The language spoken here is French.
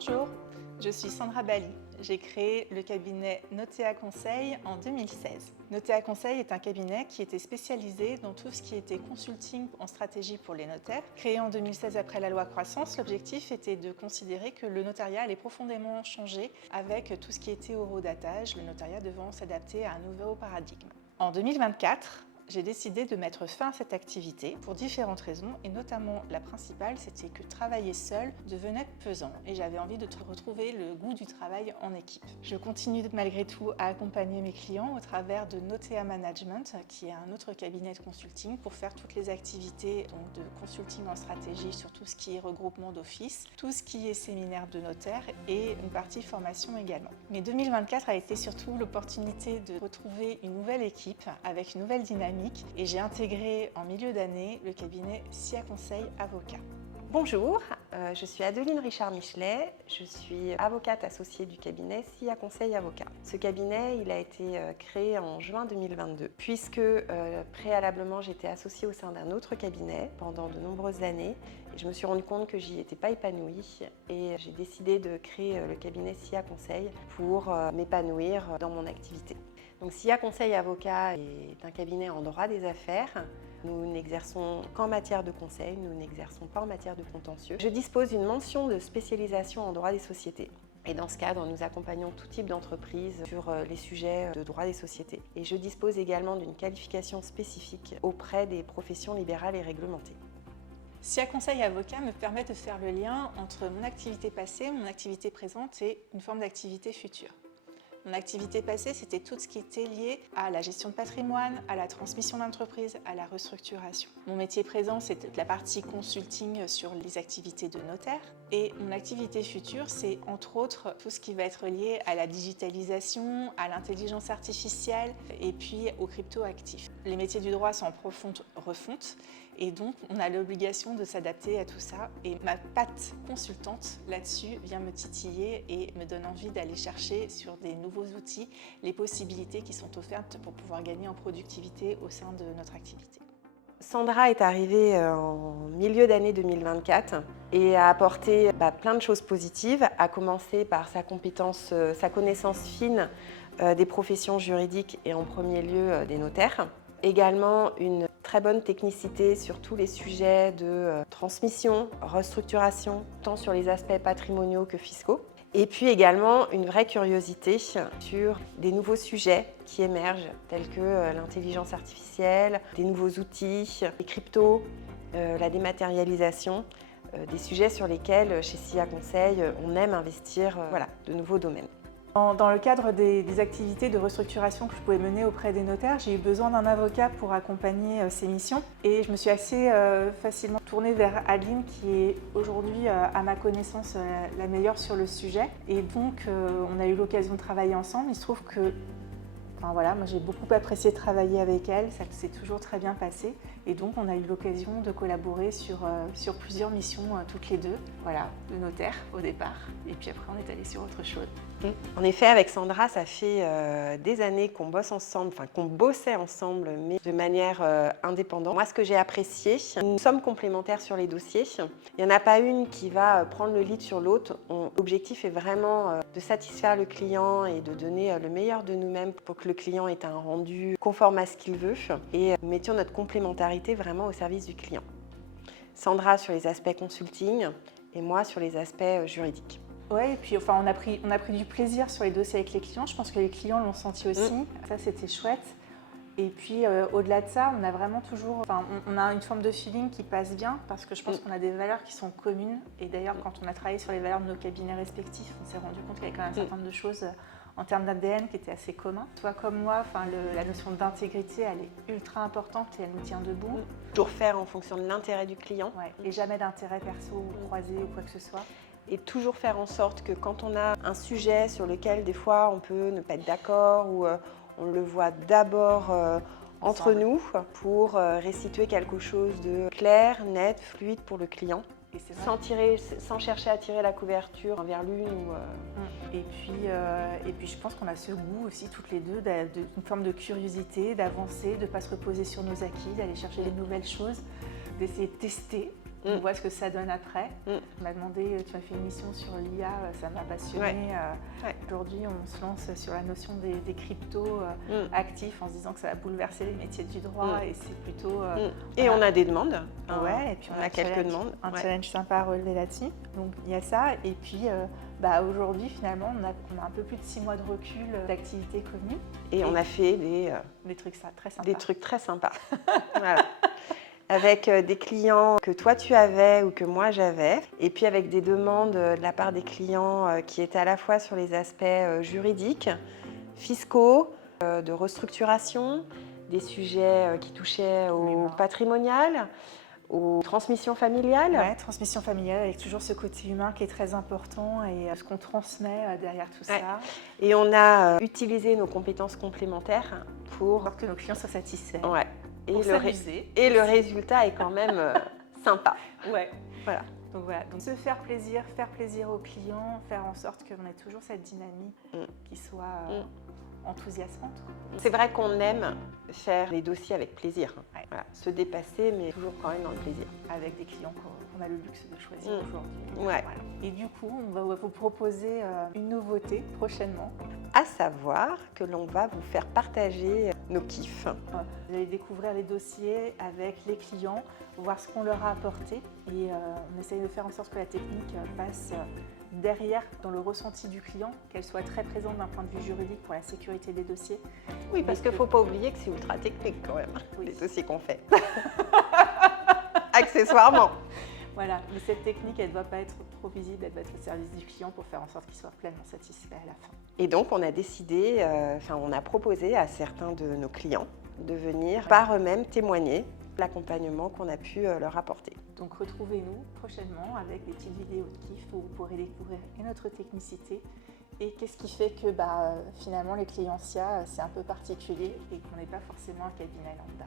Bonjour, je suis Sandra Bali. J'ai créé le cabinet Notea Conseil en 2016. Notea Conseil est un cabinet qui était spécialisé dans tout ce qui était consulting en stratégie pour les notaires. Créé en 2016 après la loi Croissance, l'objectif était de considérer que le notariat allait profondément changer avec tout ce qui était horodatage, le notariat devant s'adapter à un nouveau paradigme. En 2024, j'ai décidé de mettre fin à cette activité pour différentes raisons et notamment la principale, c'était que travailler seul devenait pesant et j'avais envie de retrouver le goût du travail en équipe. Je continue malgré tout à accompagner mes clients au travers de Notea Management, qui est un autre cabinet de consulting pour faire toutes les activités donc de consulting en stratégie sur tout ce qui est regroupement d'office, tout ce qui est séminaire de notaire et une partie formation également. Mais 2024 a été surtout l'opportunité de retrouver une nouvelle équipe avec une nouvelle dynamique et j'ai intégré en milieu d'année le cabinet SIA Conseil Avocat. Bonjour, je suis Adeline Richard-Michelet, je suis avocate associée du cabinet SIA Conseil Avocat. Ce cabinet, il a été créé en juin 2022 puisque préalablement j'étais associée au sein d'un autre cabinet pendant de nombreuses années et je me suis rendu compte que j'y étais pas épanouie et j'ai décidé de créer le cabinet SIA Conseil pour m'épanouir dans mon activité. Donc SIA Conseil Avocat est un cabinet en droit des affaires. Nous n'exerçons qu'en matière de conseil, nous n'exerçons pas en matière de contentieux. Je dispose d'une mention de spécialisation en droit des sociétés. Et dans ce cadre, nous accompagnons tout type d'entreprise sur les sujets de droit des sociétés. Et je dispose également d'une qualification spécifique auprès des professions libérales et réglementées. SIA Conseil Avocat me permet de faire le lien entre mon activité passée, mon activité présente et une forme d'activité future. Mon activité passée, c'était tout ce qui était lié à la gestion de patrimoine, à la transmission d'entreprise, à la restructuration. Mon métier présent, c'est la partie consulting sur les activités de notaire. Et mon activité future, c'est entre autres tout ce qui va être lié à la digitalisation, à l'intelligence artificielle et puis aux crypto-actifs. Les métiers du droit sont en profonde refonte et donc on a l'obligation de s'adapter à tout ça. Et ma patte consultante là-dessus vient me titiller et me donne envie d'aller chercher sur des nouveaux outils les possibilités qui sont offertes pour pouvoir gagner en productivité au sein de notre activité. Sandra est arrivée en milieu d'année 2024 et a apporté plein de choses positives, à commencer par sa connaissance fine des professions juridiques et en premier lieu des notaires. Également une très bonne technicité sur tous les sujets de transmission, restructuration, tant sur les aspects patrimoniaux que fiscaux. Et puis également une vraie curiosité sur des nouveaux sujets qui émergent, tels que l'intelligence artificielle, des nouveaux outils, les cryptos, la dématérialisation, des sujets sur lesquels chez SIA Conseil, on aime investir de nouveaux domaines. Dans le cadre des activités de restructuration que je pouvais mener auprès des notaires, j'ai eu besoin d'un avocat pour accompagner ces missions et je me suis assez facilement tournée vers Adeline qui est aujourd'hui à ma connaissance la meilleure sur le sujet et donc on a eu l'occasion de travailler ensemble. Il se trouve que moi j'ai beaucoup apprécié travailler avec elle, ça s'est toujours très bien passé et donc on a eu l'occasion de collaborer sur plusieurs missions toutes les deux. Voilà, le notaire au départ et puis après on est allé sur autre chose. En effet, avec Sandra, ça fait des années qu'on bosse ensemble, qu'on bossait ensemble, mais de manière indépendante. Moi, ce que j'ai apprécié, nous sommes complémentaires sur les dossiers. Il n'y en a pas une qui va prendre le lead sur l'autre. L'objectif est vraiment de satisfaire le client et de donner le meilleur de nous-mêmes pour que le client ait un rendu conforme à ce qu'il veut. Et nous mettions notre complémentarité vraiment au service du client. Sandra sur les aspects consulting et moi sur les aspects juridiques. Ouais, et puis on a pris du plaisir sur les dossiers avec les clients. Je pense que les clients l'ont senti aussi. Ça, c'était chouette. Et puis, au-delà de ça, on a vraiment toujours... on a une forme de feeling qui passe bien parce que je pense qu'on a des valeurs qui sont communes. Et d'ailleurs, quand on a travaillé sur les valeurs de nos cabinets respectifs, on s'est rendu compte qu'il y avait quand même un certain nombre de choses en termes d'ADN qui étaient assez communs. Toi comme moi, la notion d'intégrité, elle est ultra importante et elle nous tient debout. Toujours faire en fonction de l'intérêt du client. Ouais, et jamais d'intérêt perso ou croisé ou quoi que ce soit. Et toujours faire en sorte que quand on a un sujet sur lequel des fois on peut ne pas être d'accord ou on le voit d'abord entre nous pour restituer quelque chose de clair, net, fluide pour le client. Et sans chercher à tirer la couverture vers l'une ou... Et puis je pense qu'on a ce goût aussi toutes les deux d'une forme de curiosité, d'avancer, de ne pas se reposer sur nos acquis, d'aller chercher des nouvelles choses, d'essayer de tester. on voit ce que ça donne après. Mm. On m'a demandé, tu m'as fait une mission sur l'IA, ça m'a passionné. Aujourd'hui, on se lance sur la notion des cryptos actifs en se disant que ça va bouleverser les métiers du droit et c'est plutôt... Et on a des demandes. Ouais, et puis on a quelques demandes. Un challenge sympa à relever là-dessus. Donc il y a ça. Et puis aujourd'hui, finalement, on a un peu plus de 6 mois de recul d'activité commune. Et on a fait des trucs très sympas. Des trucs très sympas. Voilà. Avec des clients que toi tu avais ou que moi j'avais. Et puis avec des demandes de la part des clients qui étaient à la fois sur les aspects juridiques, fiscaux, de restructuration, des sujets qui touchaient au patrimonial, aux transmissions familiales. Ouais, transmission familiale avec toujours ce côté humain qui est très important et ce qu'on transmet derrière tout ça. Et on a utilisé nos compétences complémentaires pour que nos clients soient satisfaits. Ouais. Pour s'amuser. Et le résultat est quand même sympa. Ouais. Voilà. Donc voilà, donc se faire plaisir aux clients, faire en sorte qu'on ait toujours cette dynamique qui soit enthousiasmante. C'est vrai qu'on aime faire les dossiers avec plaisir. Ouais. Voilà. Se dépasser, mais toujours quand même dans le plaisir. Avec des clients qu'on a le luxe de choisir aujourd'hui. Ouais. Voilà. Et du coup, on va vous proposer une nouveauté prochainement. À savoir que l'on va vous faire partager nos kiffs. Vous allez découvrir les dossiers avec les clients, voir ce qu'on leur a apporté et on essaye de faire en sorte que la technique passe derrière dans le ressenti du client, qu'elle soit très présente d'un point de vue juridique pour la sécurité des dossiers. Oui, parce qu'il ne faut pas oublier que c'est ultra technique quand même, les dossiers qu'on fait. Accessoirement. Voilà, mais cette technique, elle ne doit pas être trop visible, elle doit être au service du client pour faire en sorte qu'il soit pleinement satisfait à la fin. Et donc, on a décidé, on a proposé à certains de nos clients de venir par eux-mêmes témoigner l'accompagnement qu'on a pu leur apporter. Donc retrouvez-nous prochainement avec des petites vidéos de kiff où vous pourrez découvrir notre technicité et qu'est-ce qui fait que finalement les clients SIA c'est un peu particulier et qu'on n'est pas forcément un cabinet lambda.